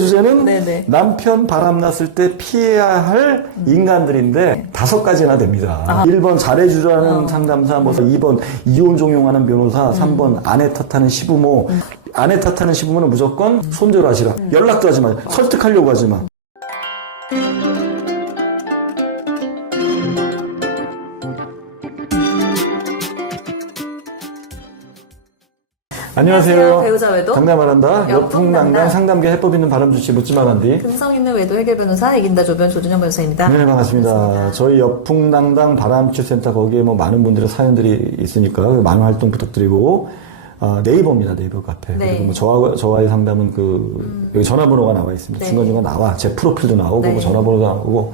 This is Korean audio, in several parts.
주제는 네네. 남편 바람났을 때 피해야 할 인간들인데 5가지나 됩니다. 1번 잘해주라는 상담사, 2번 이혼 종용하는 변호사, 3번 아내 탓하는 시부모. 아내 탓하는 시부모는 무조건 손절하시라. 연락도 하지 마. 설득하려고 하지 마. 안녕하세요. 배우자 외도 상담을한다. 옆풍당당 상담계 해법 있는 바람 주치 묻지마 간디. 근성 있는 외도 해결 변호사 이긴다 조변 조준현 변호사입니다. 네, 반갑습니다. 저희 옆풍당당 바람치센터 거기에 많은 분들의 사연들이 있으니까 많은 활동 부탁드리고 네이버입니다. 네이버 카페. 네. 그리고 저와의 상담은 여기 전화번호가 나와 있습니다. 네. 중간중간 나와. 제 프로필도 나오고 네. 전화번호도 나오고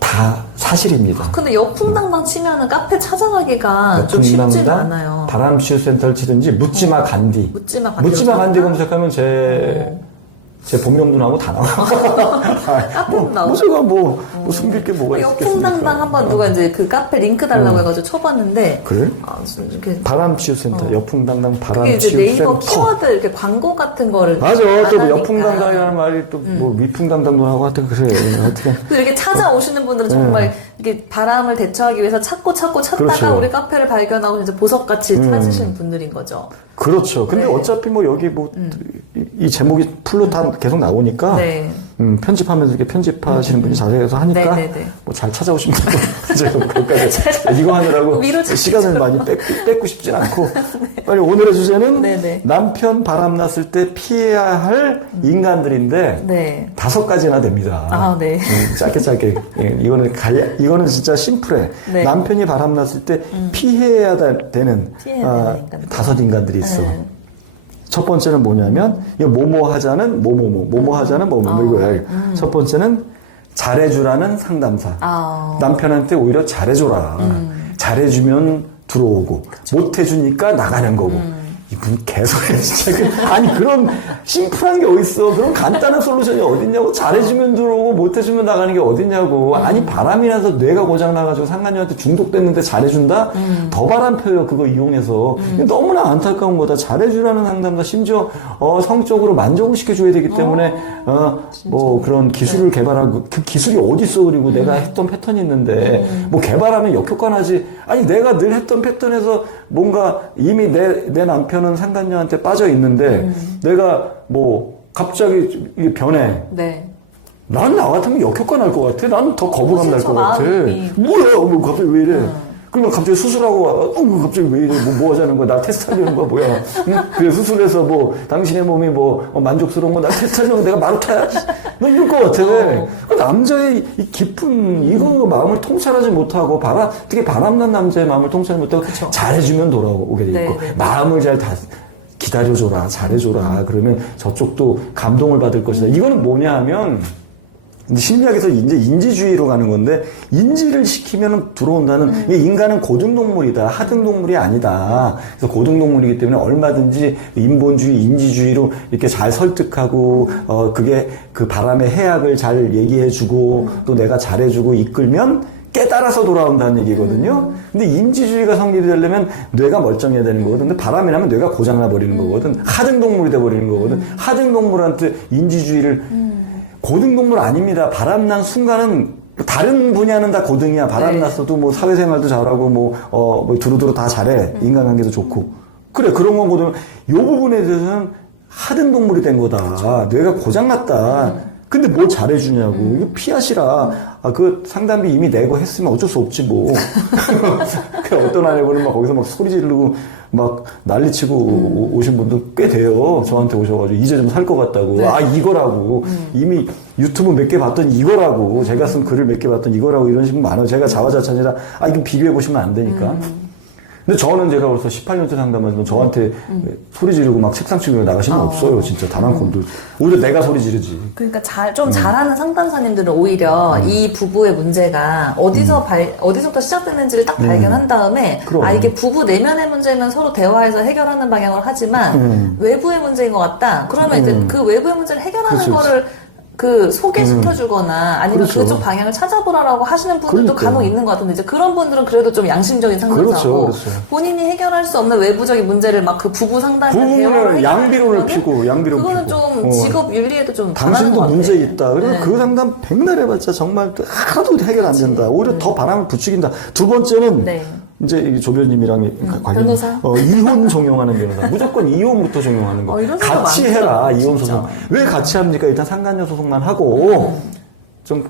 다 사실입니다. 근데 옆풍당당 치면은 카페 찾아가기가 좀 쉽지가 않아요. 바람치유센터를 치든지 묻지마 간디. 묻지마 간디 검색하면 제 본명도 나오고 다 나와. 제가 숨길 게 뭐가 있겠습니까? 옆풍당당 한번 누가 이제 그 카페 링크 달라고 해가지고 쳐봤는데. 그래? 이렇게 바람치유센터, 옆풍당당 이제 바람치유센터. 네이버 키워드 이렇게 광고 같은 거를. 맞아. 또 옆풍당당이라는 말이 또 위풍당당도 하고 하여튼 그래. 하여튼. 이렇게 찾아오시는 분들은 정말 이렇게 바람을 대처하기 위해서 찾다가 그렇죠. 우리 카페를 발견하고 이제 보석같이 찾으시는 분들인 거죠. 그렇죠. 근데 네. 어차피 여기 이 제목이 풀로 다 계속 나오니까 네. 편집하면서 이렇게 편집하시는 분이 자세해서 하니까 네네네. 잘 찾아오시면 제가 거기까지 이거 하느라고 시간을 많이 뺏고 싶진 않고 빨리 오늘의 주제는 네네. 남편 바람났을 때 피해야 할 인간들인데 네. 5가지나 됩니다. 네. 짧게 이거는 진짜 심플해. 네. 남편이 바람났을 때 피해야 되는 5 인간들이 있어. 첫 번째는 뭐냐면, 이거 뭐뭐 하자는 뭐뭐 하자는 이거야. 첫 번째는 잘해주라는 상담사. 남편한테 오히려 잘해줘라. 잘해주면 들어오고, 못해주니까 나가는 거고. 이분 개소리야, 진짜. 아니, 그런 심플한 게 어딨어. 그런 간단한 솔루션이 어딨냐고. 잘해주면 들어오고, 못해주면 나가는 게 어딨냐고. 아니, 바람이 나서 뇌가 고장나가지고 상간녀한테 중독됐는데 잘해준다? 더 바람 펴요, 그거 이용해서. 너무나 안타까운 거다. 잘해주라는 상담사, 심지어, 성적으로 만족을 시켜줘야 되기 때문에, 그런 기술을 개발하고, 그 기술이 어딨어, 그리고 내가 했던 패턴이 있는데, 개발하면 역효과나지. 아니, 내가 늘 했던 패턴에서 뭔가 이미 내 남편은 상간녀한테 빠져 있는데, 내가 갑자기 이게 변해. 네. 난 나 같으면 역효과 날 것 같아. 난 더 거부감 날 것 같아. 마음이. 뭐야, 갑자기 왜 이래? 그러면 갑자기 수술하고, 갑자기 왜 이래? 뭐 하자는 거야? 나 테스트 하려는 거야? 뭐야? 응? 그래, 수술해서 당신의 몸이 만족스러운 거 나 테스트 하려고 내가 마루타야? 너 이럴 것 같아. 그 남자의 이 깊은, 이거 마음을 통찰하지 못하고, 특히 바람난 남자의 마음을 통찰 못하고, 그쵸. 잘해주면 돌아오게 돼 있고, 마음을 잘 기다려줘라, 잘해줘라. 그러면 저쪽도 감동을 받을 것이다. 이거는 뭐냐 하면, 심리학에서 이제 인지주의로 가는 건데, 인지를 시키면 들어온다는, 인간은 고등동물이다. 하등동물이 아니다. 그래서 고등동물이기 때문에 얼마든지 인본주의, 인지주의로 이렇게 잘 설득하고, 그게 그 바람의 해악을 잘 얘기해주고, 또 내가 잘해주고 이끌면 깨달아서 돌아온다는 얘기거든요. 근데 인지주의가 성립이 되려면 뇌가 멀쩡해야 되는 거거든. 근데 바람이 나면 뇌가 고장나 버리는 거거든. 하등동물이 돼 버리는 거거든. 하등동물한테 인지주의를 고등동물 아닙니다. 바람난 순간은 다른 분야는 다 고등이야. 바람났어도 사회생활도 잘하고 두루두루 다 잘해. 인간관계도 좋고. 그래, 그런 건 고등. 요 부분에 대해서는 하등동물이 된 거다. 뇌가 고장났다. 근데 뭘 잘해주냐고. 이거 피하시라. 그 상담비 이미 내고 했으면 어쩔 수 없지, 뭐. 어떤 아내분은 거기서 소리 지르고 난리치고 오신 분도 꽤 돼요. 저한테 오셔가지고 이제 좀 살 것 같다고. 네. 이거라고. 이미 유튜브 몇 개 봤더니 이거라고. 제가 쓴 글을 몇 개 봤더니 이거라고 이러신 분 많아요. 제가 자화자찬이라 이거 비교해보시면 안 되니까. 근데 저는 제가 벌써 18년째 상담하면서 저한테 소리 지르고 책상 치고 나가시는 분 없어요. 진짜 단 한 건도. 오히려 내가 소리 지르지. 그러니까 잘하는 상담사님들은 오히려 이 부부의 문제가 어디서부터 시작됐는지를 딱 발견한 다음에 이게 부부 내면의 문제면 서로 대화해서 해결하는 방향을 하지만 외부의 문제인 것 같다. 그러면 이제 그 외부의 문제를 해결하는 거를 소개시켜주거나 아니면 그쪽 방향을 찾아보라고 하시는 분들도 간혹 있는 것 같은데, 이제 그런 분들은 그래도 좀 양심적인 상담사고, 본인이 해결할 수 없는 외부적인 문제를 그 부부 상담에 대화를 양비론을 피고, 그거는 좀 그런 직업 윤리에도 좀 당신도 반하는 것 문제 같아. 있다. 그리고 네. 그 상담 백날 해봤자 정말 하나도 해결 안 된다. 오히려 더 바람을 부추긴다. 두 번째는 네. 이제 이 조변님이랑 관련 변호사? 이혼 종용하는 변호사. 무조건 이혼부터 종용하는 거. 이런 사람 같이 많더라고요, 해라 이혼 진짜. 소송. 왜 같이 합니까? 일단 상간녀 소송만 하고 좀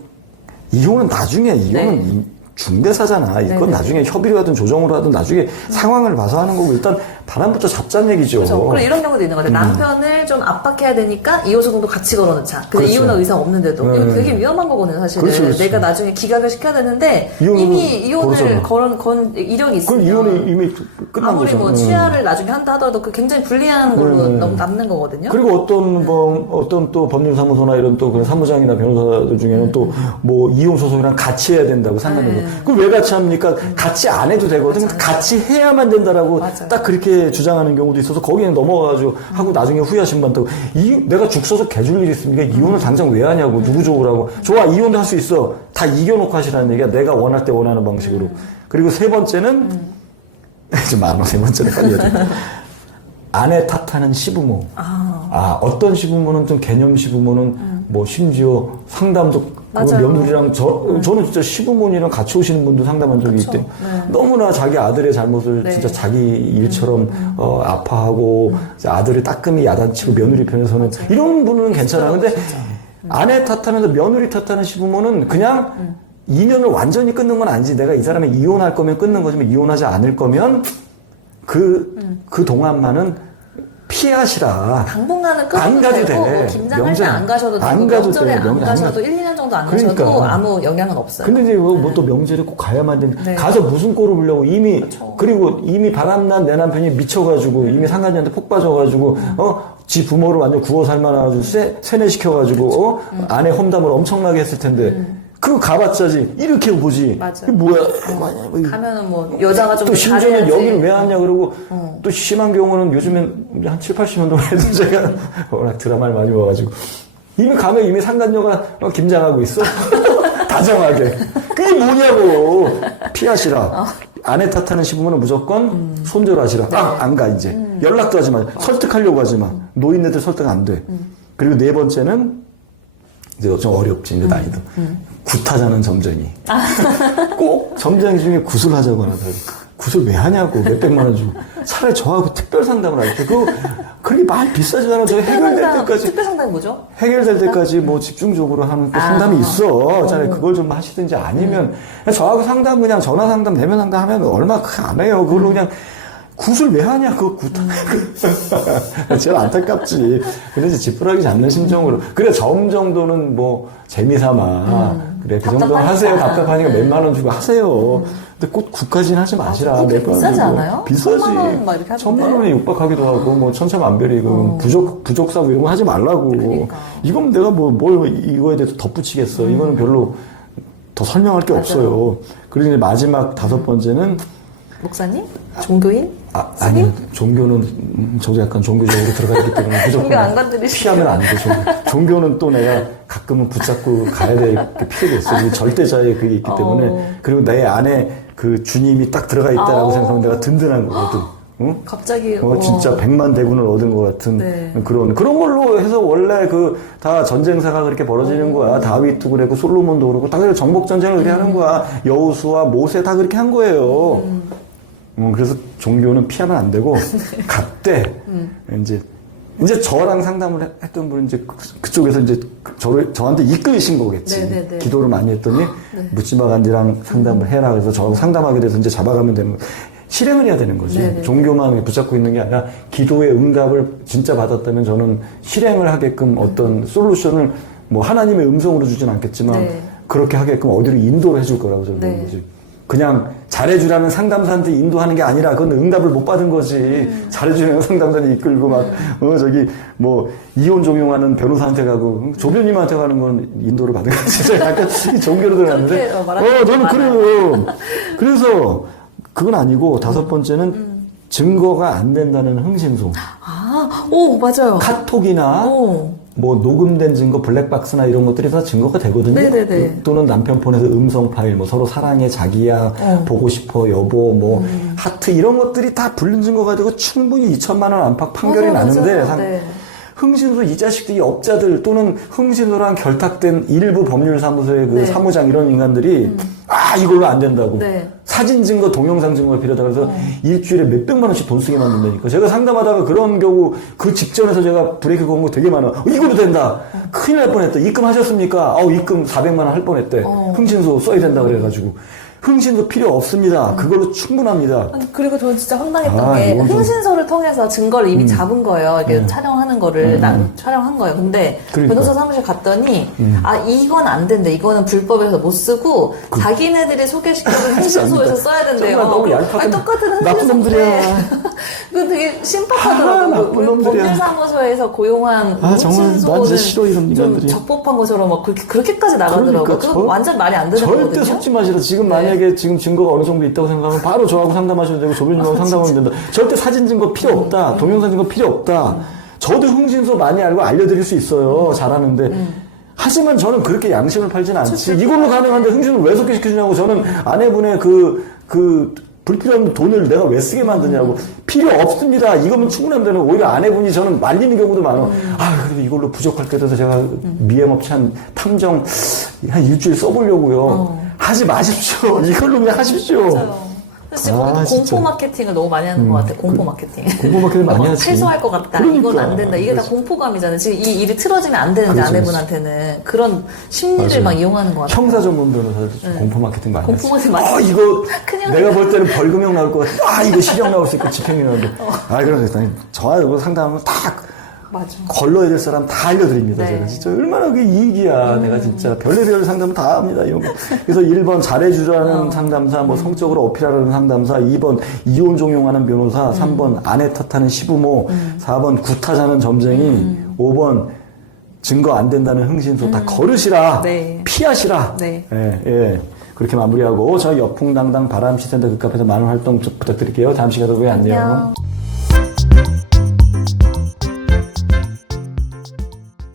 이혼은 나중에 이혼은 네. 중대사잖아. 이건 네네. 나중에 협의를 하든 조정을 하든 나중에 상황을 봐서 하는 거고 일단 바람부터 잡자는 얘기죠. 그렇죠. 그리고 이런 경우도 있는 것 같아요. 남편을 좀 압박해야 되니까 이혼소송도 같이 걸어놓자. 근데 그렇죠. 이혼할 의사가 없는데도. 이거 되게 위험한 거거든요, 사실은. 그렇죠, 그렇죠. 내가 나중에 기각을 시켜야 되는데 이혼은 이미 이혼을 그러잖아. 건 이력이 그럼 있으면 이혼이 이미 끝난 아무리 거죠. 뭐 취하를 나중에 한다 하더라도 그 굉장히 불리한 걸로 너무 남는 거거든요. 그리고 어떤 또 법률사무소나 이런 또 그런 사무장이나 변호사들 중에는 또 뭐 이혼 소송이랑 같이 해야 된다고 상관없는 거. 그럼 왜 같이 합니까? 같이 안 해도 되거든. 같이 해야만 된다라고 맞아요. 딱 그렇게 주장하는 경우도 있어서 거기에 넘어가가지고 하고 나중에 후회하신 분 많다고. 내가 죽 써서 개줄 일 있습니까? 이혼을 당장 왜 하냐고. 누구 좋으라고. 좋아, 이혼도 할 수 있어. 다 이겨놓고 하시라는 얘기야. 내가 원할 때 원하는 방식으로. 그리고 세 번째는 이제 말로 세 번째는 빨리 해야 돼. 아내 탓하는 시부모. 어떤 시부모는 좀 개념 시부모는 뭐 심지어 상담도 그 맞아요. 며느리랑 저는 진짜 시부모님이랑 같이 오시는 분도 상담한 적이 있대. 네. 너무나 자기 아들의 잘못을 네. 진짜 자기 일처럼 아파하고 이제 아들을 따끔히 야단치고 며느리 편에서는 이런 분은 괜찮아. 근데 아내 탓하면서 며느리 탓하는 시부모는 그냥 인연을 완전히 끊는 건 아니지. 내가 이 사람이 이혼할 거면 끊는 거지만 이혼하지 않을 거면 그 동안만은 피하시라. 당분간은 안 끊어도 가도 되고 돼. 뭐 김장할 명절 때 안 가셔도 되고 안 가도 명절에 돼. 안 명절 가셔도 1, 2년 정도 안 가셔도 그러니까. 아무 영향은 없어요. 근데 이제 뭐 또 명절에 꼭 가야만 되는 네. 가서 무슨 꼴을 보려고 이미 그렇죠. 그리고 이미 바람난 내 남편이 미쳐가지고 이미 상간녀한테 폭 빠져가지고 지 부모를 완전 구워 삶아가지고 세뇌시켜가지고 아내 험담을 엄청나게 했을 텐데 그거 가봤자지 이렇게 보지. 맞아. 이게 뭐야? 가면은 뭐 여자가 좀 또 심지어는 잘해야지. 여기를 왜 왔냐 그러고 또 심한 경우는 요즘엔 한 7, 80년 동안 해도 제가 워낙 드라마를 많이 봐가지고 이미 가면 이미 상간녀가 김장하고 있어. 다정하게. 그게 뭐냐고. 피하시라. 아내 탓하는 시부모는 무조건 손절하시라. 안 가 이제. 연락도 하지 마. 설득하려고 하지 마. 노인네들 설득 안 돼. 그리고 네 번째는 이제 좀 어렵지 이제 나이도. 굿하자는 점쟁이. 꼭 점쟁이 중에 굿을 하자고 하나 굿을 왜 하냐고 몇백만 원 주고 차라리 저하고 특별 상담을 할게. 그렇게 많이 비싸지잖아. 저 해결될 때까지 특별 상담이 뭐죠? 해결될 때까지 뭐 집중적으로 하는 또 상담이 있어. 차라리 그걸 좀 하시든지 아니면 그냥 저하고 상담 그냥 전화 상담 내면 상담 하면 얼마 안 해요. 그걸로 그냥 굿을 왜 하냐 그거 굿. 제일 안타깝지. 근데 이제 지푸라기 잡는 심정으로 그래 점 정도는 뭐 재미삼아 그래 그 정도는 하세요. 답답하니까 몇만 원 주고 하세요. 근데 꼭 굿까지는 하지 마시라. 그게 몇번 비싸지 주고. 않아요? 비싸지. 1,000만 원 막 이렇게 하던데. 1,000만 원에 육박하기도 하고 뭐 천차만별이 그 부족 사고 이런 거 하지 말라고. 그러니까. 이건 내가 뭘 이거에 대해서 덧붙이겠어. 이거는 별로 더 설명할 게 없어요. 그리고 이제 마지막 다섯 번째는 목사님? 종교인? 아니 종교는 저도 약간 종교적으로 들어가 있기 때문에 무조건 종교 안 건드리시죠. 피하면 안 돼. 종교는 또 내가 가끔은 붙잡고 가야 될 필요가 있어. 이게 절대자의 그게 있기 때문에 그리고 내 안에 그 주님이 딱 들어가 있다라고 생각하면 내가 든든한 거거든. 응? 갑자기 진짜 100만 대군을 얻은 것 같은 네. 그런 걸로 해서 원래 다 전쟁사가 그렇게 벌어지는 거야. 다윗도 그랬고 솔로몬도 그렇고 다 그렇게 정복 전쟁을 그렇게 하는 거야. 여호수아 모세 다 그렇게 한 거예요. 그래서 종교는 피하면 안 되고 갔대. 이제 저랑 상담을 했던 분은 이제 그쪽에서 이제 저한테 이끌신 거겠지. 네네네. 기도를 많이 했더니 묻지마 간디랑 상담을 해라. 그래서 저하고 상담하게 돼서 이제 잡아가면 되는 거예요. 실행을 해야 되는 거지. 네네. 종교만 붙잡고 있는 게 아니라 기도의 응답을 진짜 받았다면 저는 실행을 하게끔 어떤 솔루션을 뭐 하나님의 음성으로 주진 않겠지만 네. 그렇게 하게끔 어디로 인도를 해줄 거라고 저는 보는 거지. 그냥 잘해주라는 상담사한테 인도하는 게 아니라 그건 응답을 못 받은 거지. 잘해주는 상담사를 이끌고 막 이혼 종용하는 변호사한테 가고 조변님한테 가는 건 인도를 받은 거지. 약간 종교로 들어갔는데 저는 그래요. 그래서 그건 아니고 다섯 번째는 증거가 안 된다는 흥신소. 맞아요. 카톡이나 뭐 녹음된 증거, 블랙박스나 이런 것들이 다 증거가 되거든요. 네네네. 또는 남편 폰에서 음성 파일, 뭐 서로 사랑해, 자기야, 보고 싶어, 여보, 뭐 하트 이런 것들이 다 불륜 증거가 되고 충분히 2천만 원 안팎 판결이 맞아요, 나는데 맞아요. 네. 흥신소 이 자식들이 업자들 또는 흥신소랑 결탁된 일부 법률사무소의 그 네. 사무장 이런 인간들이 이걸로 안 된다고. 네. 사진 증거, 동영상 증거가 필요하다 그래서 일주일에 몇백만 원씩 돈 쓰게 만든다니까. 제가 상담하다가 그런 경우 그 직전에서 제가 브레이크 건 거 되게 많아. 이걸로 된다. 큰일 날 뻔했다. 입금하셨습니까? 입금 400만 원 할 뻔했대. 흥신소 써야 된다 그래가지고. 흥신소 필요 없습니다. 그걸로 충분합니다. 아니, 그리고 저는 진짜 황당했던 게 이건 좀- 흥신소를 통해서 증거를 이미 잡은 거예요. 이렇게 촬영하는 거를 촬영한 거예요. 근데 그러니까. 변호사 사무실 갔더니 이건 안 된대. 이거는 불법에서 못 쓰고 자기네들이 소개시켜준 흥신소에서 써야 된대요. 정말 너무 얄팍한 아니, 똑같은 나쁜 놈들이야. 흥신소인데 그건 되게 심각하더라고요. 나쁜 우리 놈들이야. 법률사무소에서 고용한 정말 난 진짜 흥신소는 싫어, 이런 좀 인간들이. 적법한 것처럼 막 그렇게까지 나가더라고요. 그러니까 그건 완전 말이 안 되는 절대 거거든요. 속지 마시라. 지금 네. 만약에 지금 증거가 어느 정도 있다고 생각하면 바로 저하고 상담하셔도 되고 조변님하고 상담하면 된다. 절대 사진 증거 필요 없다. 동영상 증거 필요 없다. 저도 흥신소 많이 알고 알려드릴 수 있어요. 잘하는데. 하지만 저는 그렇게 양심을 팔지는 않지. 이걸로 가능한데 흥신소를 왜 소개시켜주냐고. 저는 아내분의 그 불필요한 돈을 내가 왜 쓰게 만드냐고. 필요 없습니다. 이거면 충분합니다. 오히려 아내분이 저는 말리는 경우도 많아요. 그래도 이걸로 부족할 때 돼서 제가 미행업체 한 탐정 한 일주일 써보려고요. 하지 마십시오. 이걸로 그냥 하십시오. 맞아요. 그래서 지금 우리도 진짜. 공포 마케팅을 너무 많이 하는 것 같아. 공포 마케팅. 공포 마케팅 많이 하지. 패소할 것 같다. 그러니까. 이건 안 된다. 이게 다 공포감이잖아요. 지금 이 일이 틀어지면 안 되는데 그렇죠, 아내분한테는 그런 심리를 맞아요. 막 이용하는 것 같아요. 형사 전문 변호사들 공포 마케팅 많이 공포 하지. 마케팅 많이 이거 큰일 내가 볼 때는 벌금형 나올 것 같아. 이거 실형 나올 수 있고 집행유 나오는데. 그러니까 저하고 상담하면 다 맞아. 걸러야 될 사람 다 알려드립니다. 네. 제가 진짜 얼마나 그게 이익이야. 내가 진짜 별의별 상담 다 합니다. 이런 거. 그래서 1번 잘해주라는 상담사, 뭐 성적으로 어필하라는 상담사, 2번 이혼 종용하는 변호사, 3번 아내 탓하는 시부모, 4번 구타자는 점쟁이, 5번 증거 안 된다는 흥신소 다 걸으시라. 네. 피하시라. 네. 예. 그렇게 마무리하고 저 여풍당당 바람시센터 그 카페에서 많은 활동 부탁드릴게요. 다음 시간에 또 봬요. 안녕. 안녕.